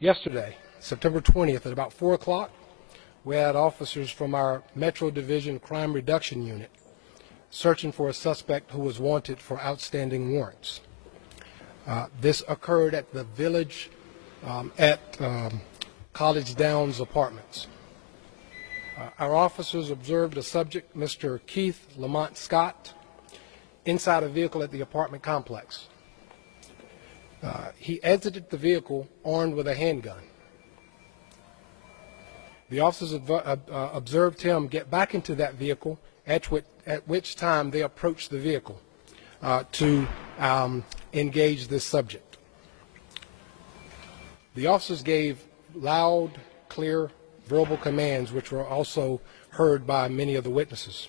Yesterday, September 20th, at about 4 o'clock, we had officers from our Metro Division Crime Reduction Unit searching for a suspect who was wanted for outstanding warrants. This occurred at the Village at College Downs Apartments. Our officers observed a subject, Mr. Keith Lamont Shooting, inside a vehicle at the apartment complex. He exited the vehicle armed with a handgun. The officers observed him get back into that vehicle, at which time they approached the vehicle to engage this subject. The officers gave loud, clear, verbal commands, which were also heard by many of the witnesses.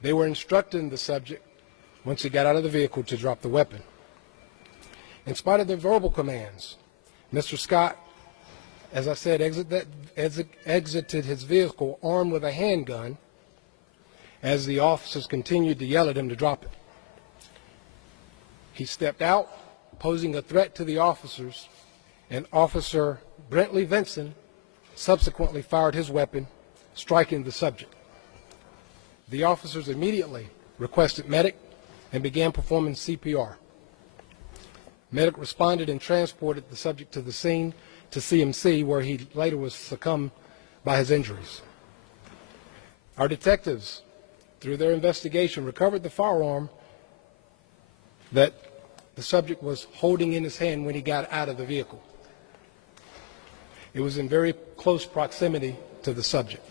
They were instructing the subject, once he got out of the vehicle, to drop the weapon. In spite of the verbal commands, Mr. Scott, as I said, exited his vehicle armed with a handgun as the officers continued to yell at him to drop it. He stepped out, posing a threat to the officers, and Officer Brentley Vinson subsequently fired his weapon, striking the subject. The officers immediately requested medic and began performing CPR. Medic responded and transported the subject to the scene to CMC, where he later was succumbed by his injuries. Our detectives, through their investigation, recovered the firearm that the subject was holding in his hand when he got out of the vehicle. It was in very close proximity to the subject.